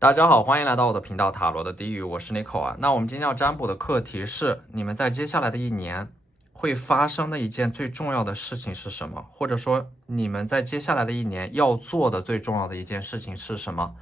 大家好，欢迎来到我的频道塔罗的低语，我是 Nico 啊。那我们今天要占卜的课题是：你们在接下来的一年会发生的一件最重要的事情是什么？或者说，你们在接下来的一年要做的最重要的一件事情是什么？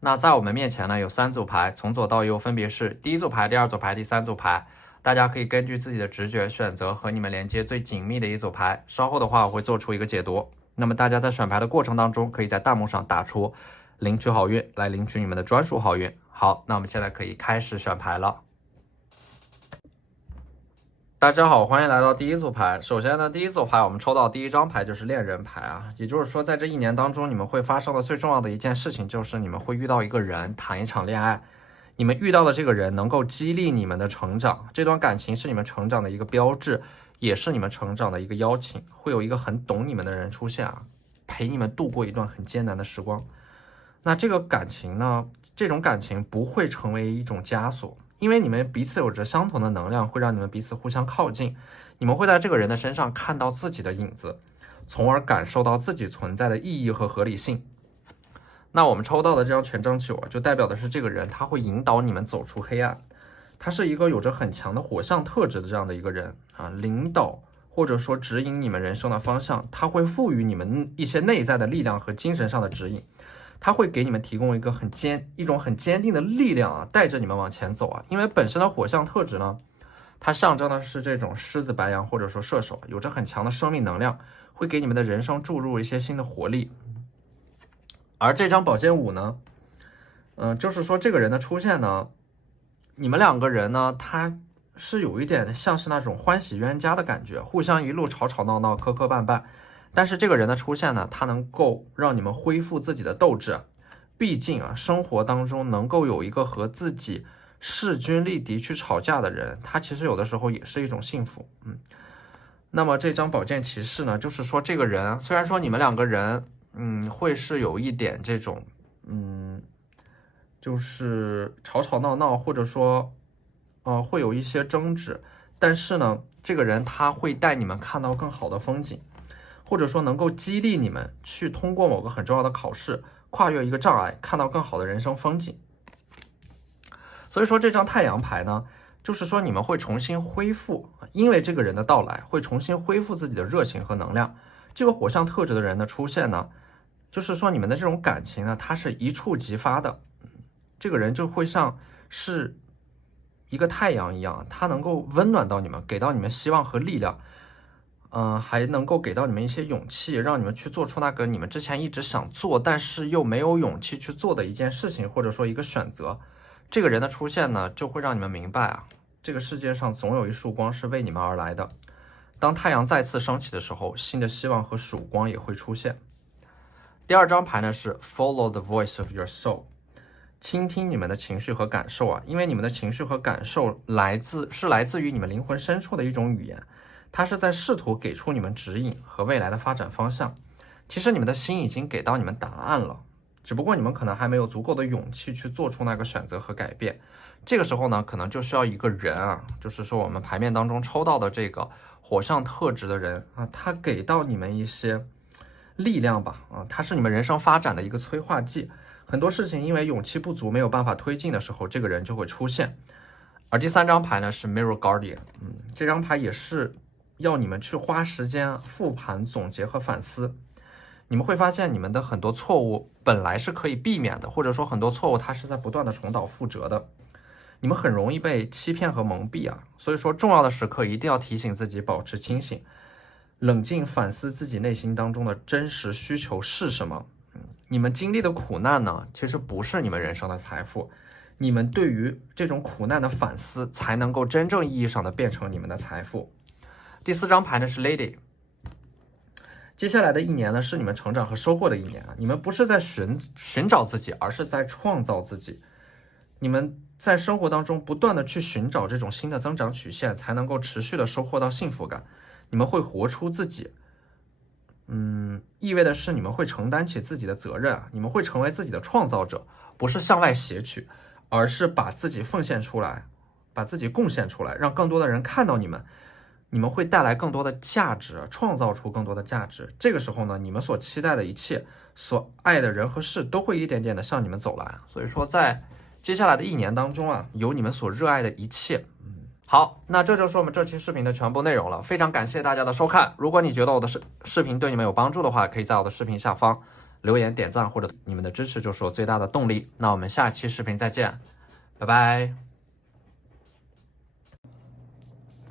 那在我们面前呢，有3组牌，从左到右分别是第一组牌、第二组牌、第3组牌。大家可以根据自己的直觉选择和你们连接最紧密的一组牌。稍后的话，我会做出一个解读。那么大家在选牌的过程当中，可以在弹幕上打出领取好运来领取你们的专属好运。好，那我们现在可以开始选牌了。大家好，欢迎来到第一组牌。首先呢，第一组牌我们抽到第一张牌就是恋人牌啊，也就是说，在这一年当中，你们会发生的最重要的一件事情就是你们会遇到一个人，谈一场恋爱。你们遇到的这个人能够激励你们的成长，这段感情是你们成长的一个标志，也是你们成长的一个邀请。会有一个很懂你们的人出现啊，陪你们度过一段很艰难的时光。那这个感情呢，这种感情不会成为一种枷锁，因为你们彼此有着相同的能量，会让你们彼此互相靠近。你们会在这个人的身上看到自己的影子，从而感受到自己存在的意义和合理性。那我们抽到的这张权杖9啊，就代表的是这个人他会引导你们走出黑暗，他是一个有着很强的火象特质的这样的一个人啊，领导或者说指引你们人生的方向，他会赋予你们一些内在的力量和精神上的指引。他会给你们提供一种很坚定的力量啊，带着你们往前走啊。因为本身的火象特质呢，它象征的是这种狮子、白羊或者说射手，有着很强的生命能量，会给你们的人生注入一些新的活力。而这张宝剑5呢，就是说这个人的出现呢，你们两个人呢，他是有一点像是那种欢喜冤家的感觉，互相一路吵吵闹闹、磕磕绊绊。但是这个人的出现呢，他能够让你们恢复自己的斗志。毕竟啊，生活当中能够有一个和自己势均力敌去吵架的人，他其实有的时候也是一种幸福。那么这张宝剑骑士呢，就是说这个人虽然说你们两个人，会是有一点这种，就是吵吵闹闹，或者说，会有一些争执，但是呢，这个人他会带你们看到更好的风景。或者说能够激励你们去通过某个很重要的考试，跨越一个障碍，看到更好的人生风景。所以说这张太阳牌呢，就是说你们会重新恢复，因为这个人的到来会重新恢复自己的热情和能量。这个火象特质的人的出现呢，就是说你们的这种感情呢，它是一触即发的。这个人就会像是一个太阳一样，他能够温暖到你们，给到你们希望和力量。还能够给到你们一些勇气，让你们去做出那个你们之前一直想做，但是又没有勇气去做的一件事情，或者说一个选择。这个人的出现呢，就会让你们明白啊，这个世界上总有一束光是为你们而来的。当太阳再次升起的时候，新的希望和曙光也会出现。第二张牌呢是 Follow the voice of your soul， 倾听你们的情绪和感受啊，因为你们的情绪和感受来自于你们灵魂深处的一种语言。他是在试图给出你们指引和未来的发展方向。其实你们的心已经给到你们答案了，只不过你们可能还没有足够的勇气去做出那个选择和改变。这个时候呢，可能就需要一个人啊，就是说我们牌面当中抽到的这个火象特质的人啊，他给到你们一些力量吧，他是你们人生发展的一个催化剂。很多事情因为勇气不足没有办法推进的时候，这个人就会出现。而第3张牌呢是 Mirror Guardian，这张牌也是要你们去花时间复盘、总结和反思。你们会发现你们的很多错误本来是可以避免的，或者说很多错误它是在不断的重蹈覆辙的。你们很容易被欺骗和蒙蔽啊，所以说重要的时刻一定要提醒自己保持清醒，冷静反思自己内心当中的真实需求是什么。你们经历的苦难呢，其实不是你们人生的财富，你们对于这种苦难的反思才能够真正意义上的变成你们的财富。第4张牌呢是 Lady， 接下来的一年呢是你们成长和收获的一年啊！你们不是在寻找自己，而是在创造自己。你们在生活当中不断的去寻找这种新的增长曲线，才能够持续的收获到幸福感。你们会活出自己，意味的是你们会承担起自己的责任啊！你们会成为自己的创造者，不是向外撷取，而是把自己奉献出来，把自己贡献出来，让更多的人看到你们。你们会带来更多的价值，创造出更多的价值。这个时候呢，你们所期待的一切所爱的人和事都会一点点的向你们走来。所以说，在接下来的1年当中啊，有你们所热爱的一切。好，那这就是我们这期视频的全部内容了。非常感谢大家的收看。如果你觉得我的视频对你们有帮助的话，可以在我的视频下方留言点赞，或者你们的支持就是我最大的动力。那我们下期视频再见，拜拜。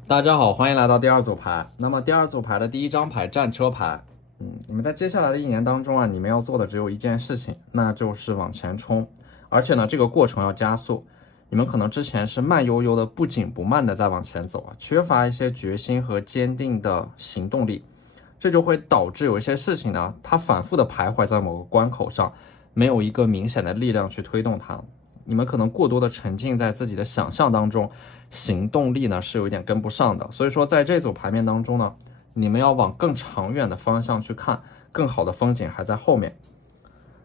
大家好，欢迎来到第二组牌。那么第二组牌的第一张牌战车牌，你们在接下来的1年当中啊，你们要做的只有一件事情，那就是往前冲，而且呢，这个过程要加速。你们可能之前是慢悠悠的、不紧不慢的在往前走啊，缺乏一些决心和坚定的行动力，这就会导致有一些事情呢，它反复的徘徊在某个关口上，没有一个明显的力量去推动它。你们可能过多的沉浸在自己的想象当中，行动力呢是有一点跟不上的。所以说，在这组牌面当中呢，你们要往更长远的方向去看，更好的风景还在后面。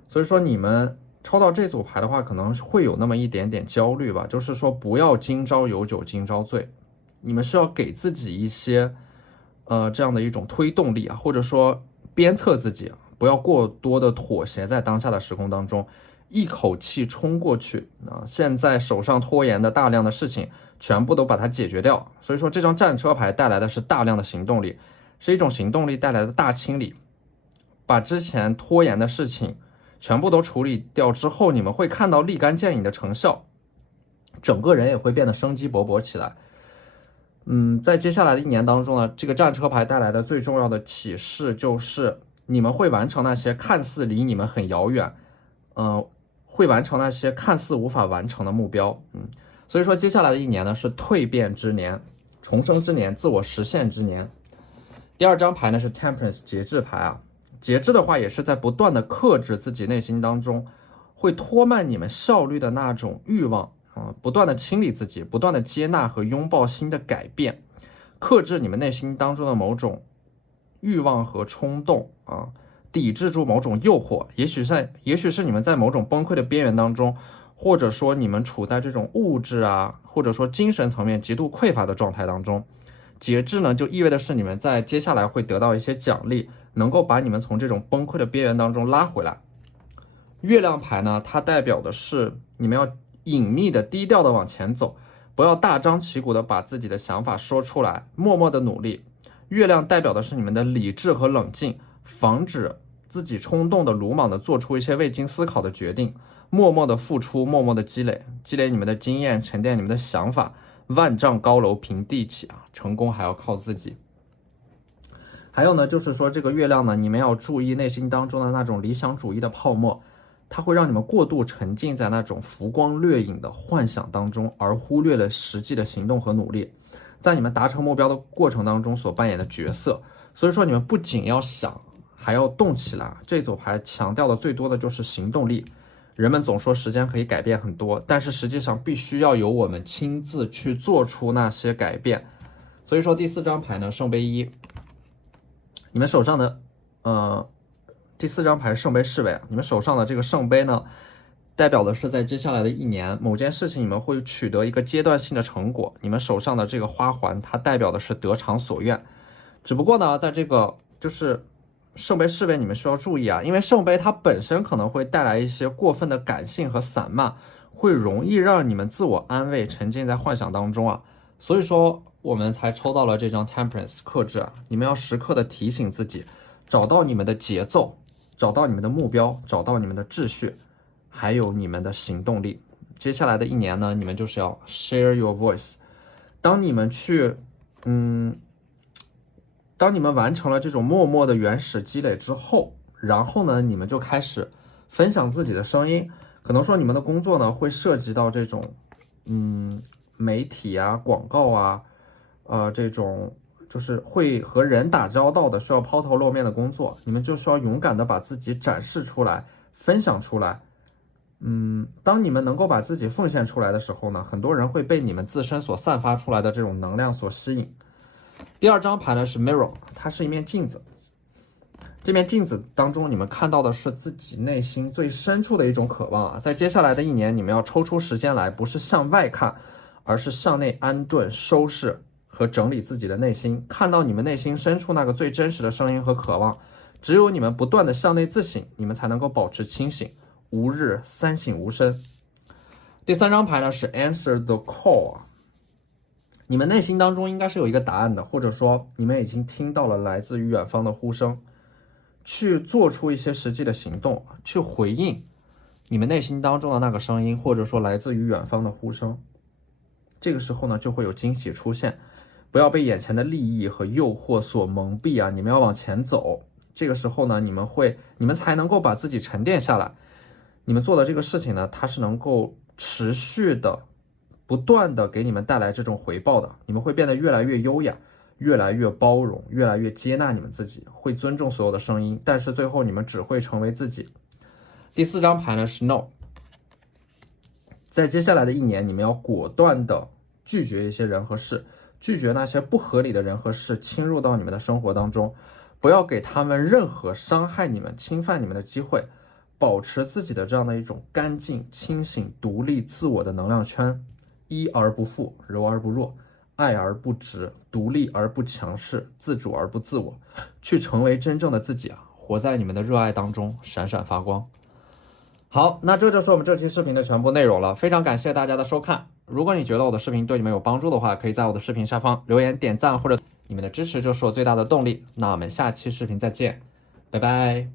所以说你们抽到这组牌的话，可能会有那么一点点焦虑吧，就是说不要今朝有酒今朝醉，你们是要给自己一些这样的一种推动力啊，或者说鞭策自己，不要过多的妥协在当下的时空当中，一口气冲过去啊！现在手上拖延的大量的事情，全部都把它解决掉。所以说这张战车牌带来的是大量的行动力，是一种行动力带来的大清理，把之前拖延的事情全部都处理掉之后，你们会看到立竿见影的成效，整个人也会变得生机勃勃起来。在接下来的1年当中呢，这个战车牌带来的最重要的启示就是你们会完成那些看似离你们很遥远，会完成那些看似无法完成的目标。所以说接下来的1年呢是蜕变之年、重生之年、自我实现之年。第二张牌呢是 Temperance 节制牌啊，节制的话也是在不断的克制自己内心当中会拖慢你们效率的那种欲望。不断的清理自己，不断的接纳和拥抱新的改变，克制你们内心当中的某种欲望和冲动啊，抵制住某种诱惑。也许是你们在某种崩溃的边缘当中，或者说你们处在这种物质啊，或者说精神层面极度匮乏的状态当中。节制呢，就意味的是你们在接下来会得到一些奖励，能够把你们从这种崩溃的边缘当中拉回来。月亮牌呢，它代表的是你们要隐秘的、低调的往前走，不要大张旗鼓的把自己的想法说出来，默默的努力。月亮代表的是你们的理智和冷静，防止自己冲动的、鲁莽的做出一些未经思考的决定，默默的付出，默默的积累你们的经验，沉淀你们的想法。万丈高楼平地起啊，成功还要靠自己。还有呢，就是说这个月亮呢，你们要注意内心当中的那种理想主义的泡沫。它会让你们过度沉浸在那种浮光掠影的幻想当中，而忽略了实际的行动和努力，在你们达成目标的过程当中所扮演的角色。所以说你们不仅要想，还要动起来。这组牌强调的最多的就是行动力。人们总说时间可以改变很多，但是实际上必须要由我们亲自去做出那些改变。所以说第4张牌呢，圣杯1，你们手上的第4张牌是圣杯侍卫，你们手上的这个圣杯呢，代表的是在接下来的1年，某件事情你们会取得一个阶段性的成果。你们手上的这个花环，它代表的是得偿所愿。只不过呢，在这个就是圣杯侍卫，你们需要注意啊，因为圣杯它本身可能会带来一些过分的感性和散漫，会容易让你们自我安慰，沉浸在幻想当中啊。所以说我们才抽到了这张 Temperance 克制啊，你们要时刻的提醒自己，找到你们的节奏，找到你们的目标，找到你们的秩序，还有你们的行动力。接下来的1年呢，你们就是要 share your voice。当你们完成了这种默默的原始积累之后，然后呢，你们就开始分享自己的声音。可能说你们的工作呢，会涉及到这种媒体啊、广告啊，这种就是会和人打交道的，需要抛头露面的工作，你们就需要勇敢的把自己展示出来，分享出来。当你们能够把自己奉献出来的时候呢，很多人会被你们自身所散发出来的这种能量所吸引。第2张牌呢是 Mirror， 它是一面镜子。这面镜子当中，你们看到的是自己内心最深处的一种渴望啊。在接下来的1年，你们要抽出时间来，不是向外看，而是向内安顿、收拾和整理自己的内心，看到你们内心深处那个最真实的声音和渴望，只有你们不断的向内自省，你们才能够保持清醒，吾日三省吾身。第3张牌呢是 Answer the Call， 你们内心当中应该是有一个答案的，或者说你们已经听到了来自于远方的呼声，去做出一些实际的行动，去回应你们内心当中的那个声音，或者说来自于远方的呼声。这个时候呢，就会有惊喜出现。不要被眼前的利益和诱惑所蒙蔽啊！你们要往前走。这个时候呢，你们才能够把自己沉淀下来。你们做的这个事情呢，它是能够持续的、不断的给你们带来这种回报的。你们会变得越来越优雅，越来越包容，越来越接纳你们自己，会尊重所有的声音。但是最后你们只会成为自己。第4张牌呢是 No。在接下来的1年，你们要果断的拒绝一些人和事。拒绝那些不合理的人和事侵入到你们的生活当中，不要给他们任何伤害你们、侵犯你们的机会，保持自己的这样的一种干净、清醒、独立、自我的能量圈，依而不附，柔而不弱，爱而不直，独立而不强势，自主而不自我，去成为真正的自己啊！活在你们的热爱当中，闪闪发光。好，那这就是我们这期视频的全部内容了，非常感谢大家的收看。如果你觉得我的视频对你们有帮助的话，可以在我的视频下方留言点赞，或者你们的支持就是我最大的动力。那我们下期视频再见，拜拜。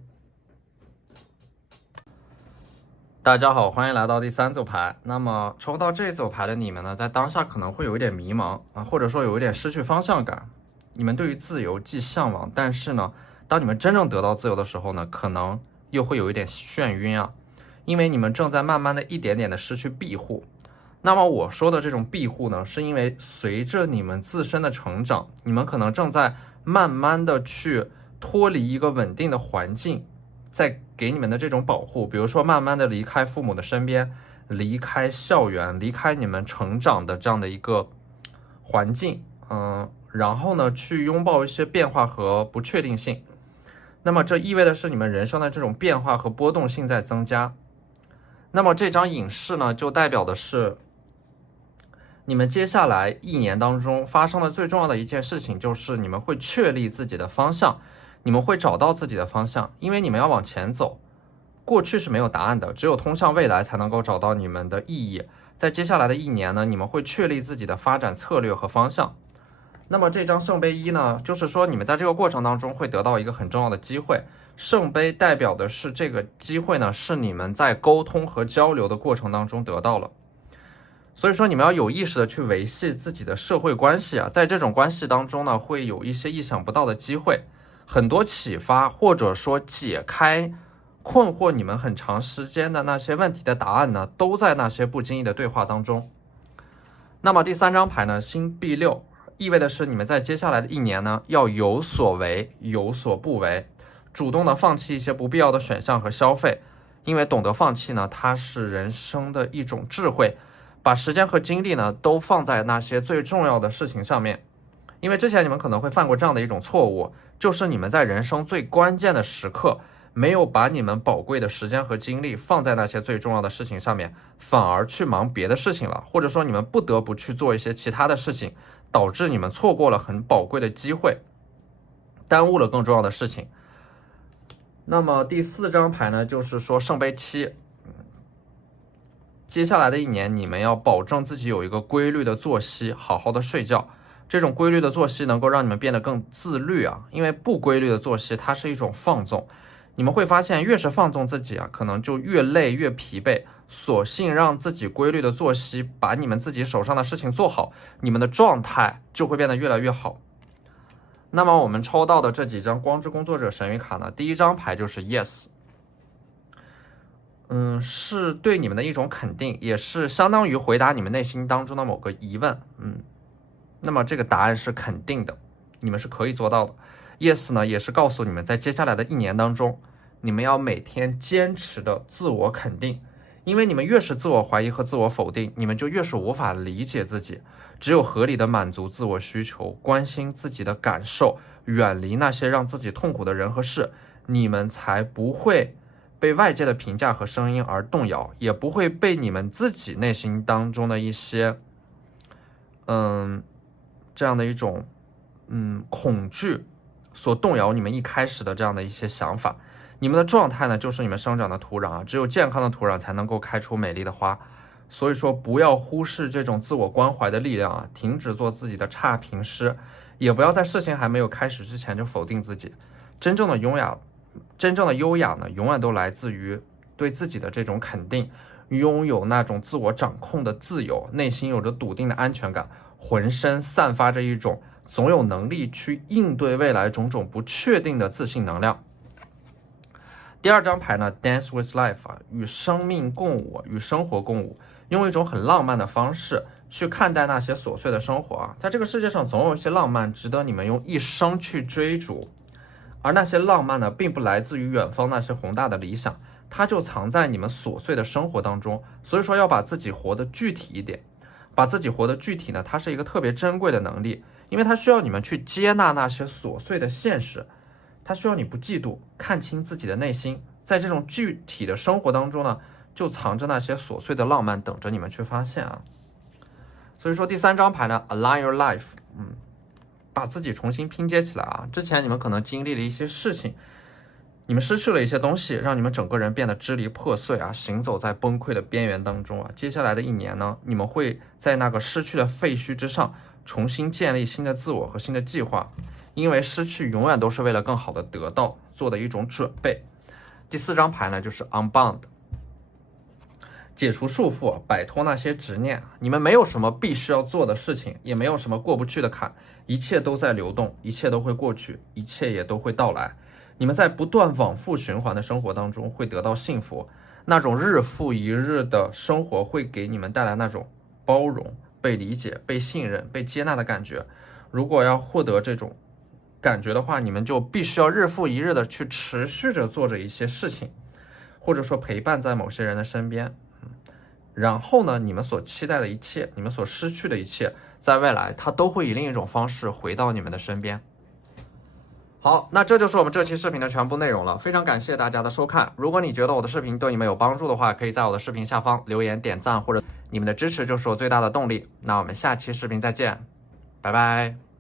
大家好，欢迎来到第3组牌。那么抽到这组牌的你们呢，在当下可能会有一点迷茫啊，或者说有一点失去方向感。你们对于自由既向往，但是呢，当你们真正得到自由的时候呢，可能又会有一点眩晕啊，因为你们正在慢慢的一点点的失去庇护。那么我说的这种庇护呢，是因为随着你们自身的成长，你们可能正在慢慢的去脱离一个稳定的环境，在给你们的这种保护，比如说慢慢的离开父母的身边，离开校园，离开你们成长的这样的一个环境，然后呢，去拥抱一些变化和不确定性。那么这意味的是你们人生的这种变化和波动性在增加。那么这张隐士呢，就代表的是你们接下来1年当中发生的最重要的一件事情，就是你们会确立自己的方向，你们会找到自己的方向，因为你们要往前走。过去是没有答案的，只有通向未来才能够找到你们的意义。在接下来的1年呢，你们会确立自己的发展策略和方向。那么这张圣杯1呢，就是说你们在这个过程当中会得到一个很重要的机会。圣杯代表的是这个机会呢，是你们在沟通和交流的过程当中得到了。所以说你们要有意识的去维系自己的社会关系啊，在这种关系当中呢，会有一些意想不到的机会，很多启发，或者说解开困惑你们很长时间的那些问题的答案呢，都在那些不经意的对话当中。那么第3张牌呢，星币6，意味的是你们在接下来的1年呢，要有所为，有所不为，主动的放弃一些不必要的选项和消费，因为懂得放弃呢，它是人生的一种智慧。把时间和精力呢都放在那些最重要的事情上面，因为之前你们可能会犯过这样的一种错误，就是你们在人生最关键的时刻没有把你们宝贵的时间和精力放在那些最重要的事情上面，反而去忙别的事情了，或者说你们不得不去做一些其他的事情，导致你们错过了很宝贵的机会，耽误了更重要的事情。那么第4张牌呢，就是说圣杯7，接下来的1年，你们要保证自己有一个规律的作息，好好的睡觉。这种规律的作息能够让你们变得更自律啊，因为不规律的作息它是一种放纵。你们会发现，越是放纵自己啊，可能就越累越疲惫。索性让自己规律的作息，把你们自己手上的事情做好，你们的状态就会变得越来越好。那么我们抽到的这几张光之工作者神谕卡呢，第1张牌就是 Yes。是对你们的一种肯定，也是相当于回答你们内心当中的某个疑问。那么这个答案是肯定的，你们是可以做到的。Yes 呢，也是告诉你们在接下来的1年当中，你们要每天坚持的自我肯定，因为你们越是自我怀疑和自我否定，你们就越是无法理解自己。只有合理的满足自我需求，关心自己的感受，远离那些让自己痛苦的人和事，你们才不会被外界的评价和声音而动摇，也不会被你们自己内心当中的一些这样的一种恐惧所动摇你们一开始的这样的一些想法。你们的状态呢，就是你们生长的土壤啊，只有健康的土壤才能够开出美丽的花。所以说，不要忽视这种自我关怀的力量啊，停止做自己的差评师，也不要在事情还没有开始之前就否定自己。真正的优雅呢，永远都来自于对自己的这种肯定，拥有那种自我掌控的自由，内心有着笃定的安全感，浑身散发着一种总有能力去应对未来种种不确定的自信能量。第二张牌呢 ，Dance with Life 啊，与生命共舞，与生活共舞，用一种很浪漫的方式去看待那些琐碎的生活啊。在这个世界上，总有一些浪漫值得你们用一生去追逐，而那些浪漫呢，并不来自于远方那些宏大的理想，它就藏在你们琐碎的生活当中。所以说，要把自己活得具体一点。把自己活得具体呢，它是一个特别珍贵的能力，因为它需要你们去接纳那些琐碎的现实。它需要你不嫉妒，看清自己的内心，在这种具体的生活当中呢，就藏着那些琐碎的浪漫，等着你们去发现啊。所以说第三张牌呢 ，Align your life，把自己重新拼接起来啊。之前你们可能经历了一些事情，你们失去了一些东西，让你们整个人变得支离破碎啊，行走在崩溃的边缘当中啊。接下来的一年呢，你们会在那个失去的废墟之上，重新建立新的自我和新的计划。因为失去永远都是为了更好的得到做的一种准备。第四张牌呢，就是 Unbound， 解除束缚，摆脱那些执念。你们没有什么必须要做的事情，也没有什么过不去的坎，一切都在流动，一切都会过去，一切也都会到来。你们在不断往复循环的生活当中会得到幸福，那种日复一日的生活会给你们带来那种包容、被理解、被信任、被接纳的感觉。如果要获得这种感觉的话，你们就必须要日复一日的去持续着做着一些事情，或者说陪伴在某些人的身边。然后呢，你们所期待的一切，你们所失去的一切，在未来它都会以另一种方式回到你们的身边。好，那这就是我们这期视频的全部内容了，非常感谢大家的收看。如果你觉得我的视频对你们有帮助的话，可以在我的视频下方留言点赞，或者你们的支持就是我最大的动力。那我们下期视频再见，拜拜。